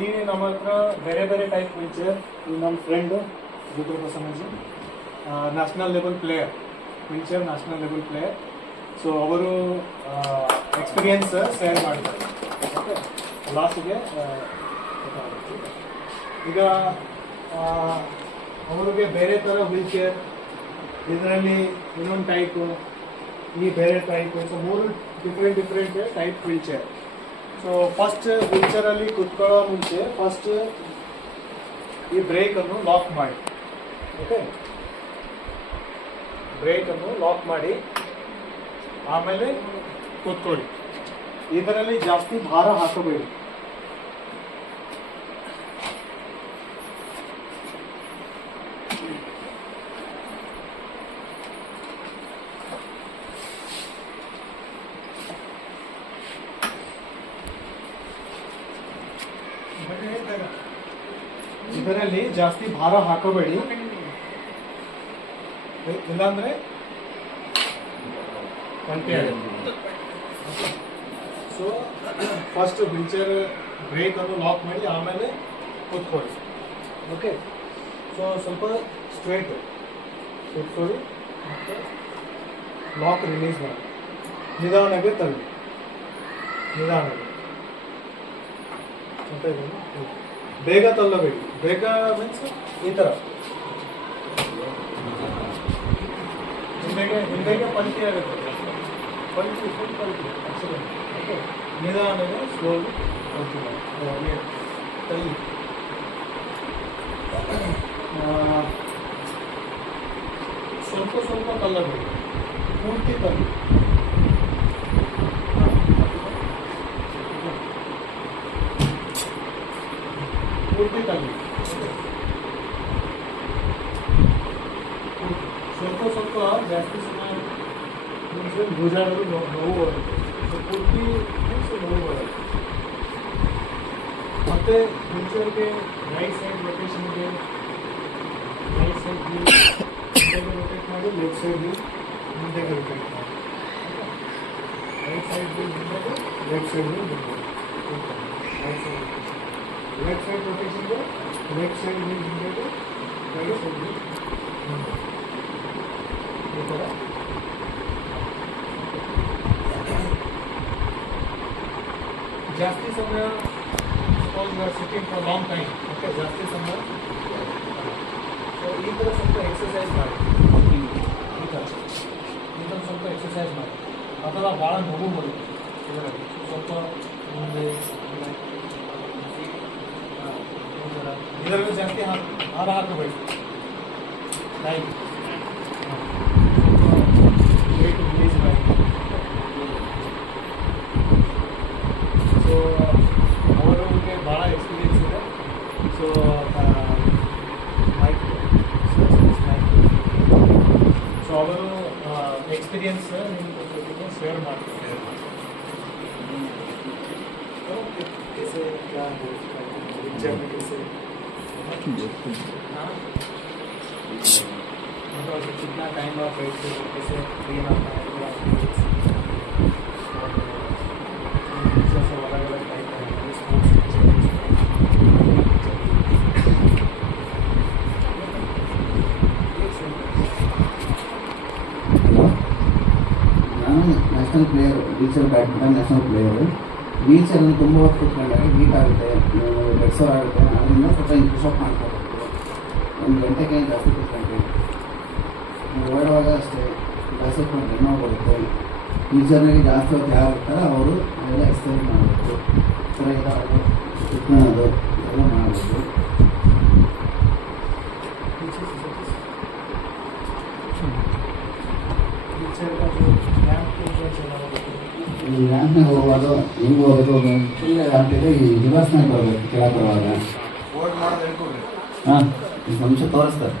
ಈ ನಮ್ಮ ಹತ್ರ ಬೇರೆ ಬೇರೆ ಟೈಪ್ ವೀಲ್ಚೇರ್. ಈ ನಮ್ಮ friend Jitendra Basavaraj, national level player, wheelchair national level player. So ಅವರು ಎಕ್ಸ್ಪೀರಿಯನ್ಸ್ ಶೇರ್ ಮಾಡಿದ್ದಾರೆ. ಓಕೆ, ಲಾಸ್ಟಿಗೆ ಈಗ ಅವರಿಗೆ ಬೇರೆ ಥರ ವೀಲ್ಚೇರ್, ಇದರಲ್ಲಿ ಇನ್ನೊಂದು ಟೈಪು, ಈ ಬೇರೆ type, so 3 different type wheelchair. So first ವೀಲ್ಚರಲ್ಲಿ ಕುತ್ಕೊಳ್ಳೋ ಮುಂಚೆ ಫಸ್ಟ್ ಈ ಬ್ರೇಕನ್ನು ಲಾಕ್ ಮಾಡಿ. ಓಕೆ, ಬ್ರೇಕನ್ನು ಲಾಕ್ ಮಾಡಿ ಆಮೇಲೆ ಕೂತ್ಕೊಳ್ಳಿ. ಇದರಲ್ಲಿ ಜಾಸ್ತಿ ಭಾರ ಹಾಕಬೇಡಿ. ಇದರಲ್ಲಿ ಜಾಸ್ತಿ ಭಾರ ಹಾಕಬೇಡಿ, ಇಲ್ಲಾಂದ್ರೆ ಪಲ್ಟಿ ಆಗುತ್ತೆ. ಸೊ ಫಸ್ಟ್ ವೀಲ್ಚೇರ್ ಬ್ರೇಕ್ ಅನ್ನು ಲಾಕ್ ಮಾಡಿ ಆಮೇಲೆ ಕೂತ್ಕೊಳ್ಳಿ. ಓಕೆ, ಸೊ ಸ್ವಲ್ಪ ಸ್ಟ್ರೇಟ್ ಕೂತ್ಕೊಳ್ಳಿ ಮತ್ತು ಲಾಕ್ ರಿಲೀಸ್ ಮಾಡಿ ನಿಧಾನಕ್ಕೆ ತಳ್ಳಿ, ನಿಧಾನಕ್ಕೆ. ಬೇಗ ತಳ್ಳಬೇಡಿ. ಬೇಗ ಮೀನ್ಸ್ ಈ ಥರ ಹಿಂದೆಗೆ ಪಲ್ಟಿ ಆಗುತ್ತೆ, ಪಲ್ಟಿ ಫುಲ್ ಪಲ್ಟಿ ಆಕ್ಸಿಡೆಂಟ್. ಓಕೆ, ನಿಧಾನಕ್ಕೆ ಸ್ಲೋಲಿ ಪಲ್ಟಿ ಮಾಡಿ ಕೈ ಸ್ವಲ್ಪ ಸ್ವಲ್ಪ ತಳ್ಳಬೇಡಿ, ಪೂರ್ತಿ ತಳ್ಳಿ. ಪೂರ್ತಿ ತಳ್ಳಿ. ಸ್ವಲ್ಪ ಸ್ವಲ್ಪ ಜಾಸ್ತಿ ಸಮಯ ಭುಜಾಗಳು ನೋವು ಬರುತ್ತೆ. ಸೊ ಪೂರ್ತಿ ನೋವು ಬರುತ್ತೆ. ಮತ್ತು ವೀಲ್ಚೇರ್ಗೆ ರೈಟ್ ಸೈಡ್ ರೊಟೇಷನ್ಗೆ ರೈಟ್ ಸೈಡ್ ಹಿಂದೆಗೆ ರೊಟೇಟ್ ಮಾಡಿ, ಲೆಫ್ಟ್ ಸೈಡ್ ಹಿಂದೆಗೆ ರೊಟೇಟ್ ಮಾಡಿ. ರೈಟ್ ಸೈಡ್ ಹಿಂದೆಗೆ, left side right side left side ರೊಟೇಷನ್ಗೆ, ಲೆಫ್ಟ್ ಸೈಡ್ ಹಿಂದೆಗೆ, ರೈಟ್ ಸೈಡ್ ಈ ಥರ. ಜಾಸ್ತಿ ಸಮಯ sitting for long time. Okay, ಜಾಸ್ತಿ ಸಮಯ ಸೊ ಈ ಥರ ಸ್ವಲ್ಪ ಎಕ್ಸಸೈಸ್ ಮಾಡಿ. ಈ ಥರ ಸ್ವಲ್ಪ ಎಕ್ಸಸೈಸ್ ಮಾಡಿ, ಅಥವಾ ಭಾಳ ನೋವು ಬರುತ್ತೆ ಇದರಲ್ಲಿ. ಸ್ವಲ್ಪ ಮುಂದೆ ಇದರಲ್ಲಿ ಜಾಸ್ತಿ ಹಾರ ಹಾಕಬೇಕು. ಲೈಕ್ ವೇಟ್ ರಿಲೀಸ್ ಮಾಡಿ. ಸೊ ಅವರಿಗೆ ಭಾಳ ಎಕ್ಸ್ಪೀರಿಯನ್ಸ್ ಇದೆ. ಸೊ ಸೊ ಅವರು ಎಕ್ಸ್ಪೀರಿಯನ್ಸ್ ನಿಮ್ಮ ಜೊತೆಗೆ ಶೇರ್ ಮಾಡ್ತಾರೆ. कैसे क्या है पिक्चर में कैसे मतलब कितना टाइम आप बैठते हो, कैसे ट्रेन आता है, सब अलग अलग टाइप का ನಾನು national player, wheelchair badminton national player. ವೀಲ್ಚೇರಲ್ಲಿ ತುಂಬ ಹೊತ್ತು ಕೂತ್ಕೊಂಡಾಗ ಹೀಟ್ ಆಗುತ್ತೆ, ಬೆಡ್ಸೋರ್ ಆಗುತ್ತೆ. ಅದರಿಂದ ಸ್ವಲ್ಪ ಪುಷಪ್ ಮಾಡ್ಕೋಬೇಕು. 1 ಗಂಟೆಗೆ ಜಾಸ್ತಿ ಕೂತ್ಕೊಂಡ್ರೆ ಓಡುವಾಗ ಅಷ್ಟೇ ಜಾಸ್ತಿ ಕೂತ್ಕೊಂಡ್ರೆ ನೋವು ಬರುತ್ತೆ. ವೀಲ್ಚೇರ್ನಾಗೆ ಜಾಸ್ತಿ ಹೊತ್ತು ಯಾರು ಇರ್ತಾರೆ ಅವರು ಅದೆಲ್ಲ ಎಕ್ಸಸೈಸ್ ಮಾಡಬೇಕು. ಥರ ಇದಾಗೋದು, ಕುತ್ಕೊಳ್ಳೋದು ಎಲ್ಲ ಮಾಡಬೇಕು. ಈ ರ್ಯಾಂಪ್ನಾಗ ಹೋಗುವಾಗ ಹೆಂಗೆ ಹೋಗೋದು, ಫುಲ್ ರ್ಯಾಂಪಿಗೆ ಈ ರಿವರ್ಸ್ನಾಗ ಬರಬೇಕು ಕೆಳಗೆ ಬರುವಾಗ. ಹಾಂ, ಈಗ ನಿಮಿಷ ತೋರಿಸ್ತಾರೆ.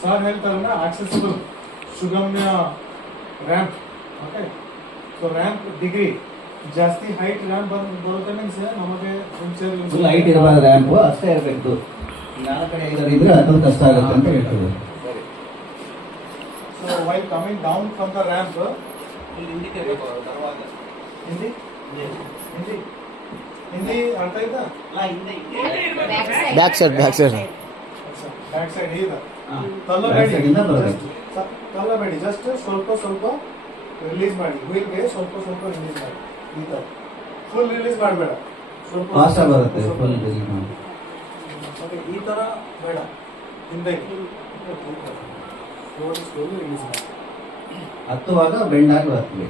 ಸರ್ ಹೇಳ್ತಾರಲ್ಲ accessible Sugamya ramp. Okay, so ramp degree ಜಾಸ್ತಿ ಹೈಟ್ ರ್ಯಾಂಪ್ ಬರುತ್ತೆ ಮೀನ್ಸ್ ನಮಗೆ ಫುಲ್ ಹೈಟ್ ಇರಬಾರ್ದು ರ್ಯಾಂಪು ಅಷ್ಟೇ ಇರಬೇಕು. ನಾಲ್ಕು ಕಡೆ ಐದಾರು ಇದ್ರೆ ಹತ್ತೋದು ಕಷ್ಟ ಆಗುತ್ತೆ ಅಂತ ಹೇಳ್ತೀವಿ. So while coming down from the ramp Hindi Hindi Hindi ಅರ್ಥ ಆಯ್ತಾ? ಬ್ಯಾಕ್ ಸೈಡ್ ಬ್ಯಾಕ್ ಸೈಡ್ ಈಗ ತಳ್ಳಬೇಡಿ, ತಳ್ಳಬೇಡಿ, ಜಸ್ಟ್ ಸ್ವಲ್ಪ ಸ್ವಲ್ಪ ರಿಲೀಸ್ ಮಾಡಿ, ವೀಲ್ಗೆ ಸ್ವಲ್ಪ ಸ್ವಲ್ಪ ರಿಲೀಸ್ ಮಾಡಿ. ಈ ತರ ಫುಲ್ ರಿಲೀಸ್ ಮಾಡಬೇಡ, ಸ್ವಲ್ಪ ಫಾಸ್ಟ್ ಬರುತ್ತೆ ಫುಲ್ ರಿಲೀಸ್ ಮಾಡಿ. ಈ ತರ ಬೇಡ, ಹಿಂದೆ ಸ್ಲೋಲಿ ರಿಲೀಸ್ ಮಾಡಿ. ಹತ್ತುವಾಗ ಬೆಂಡ್ ಆಗಿ ಬರ್ತದೆ.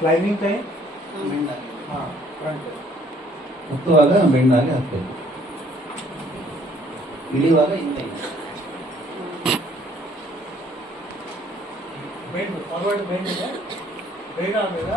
ಕ್ಲೈಂಬಿಂಗ್ ಟೈಮ್ ಹತ್ತುವಾಗ ಫ್ರಂಟ್ ಬೆಂಡ್ ಆಗಿ ಹತ್ತಬೇಕು. ಇಳಿಯುವಾಗ ಹಿಂದೆ ಬೆಂಡ್ ಫಾರ್ವರ್ಡ್ ಬೆಂಡ್ ಇದೆ, ಬೇಗ ಬೇಗ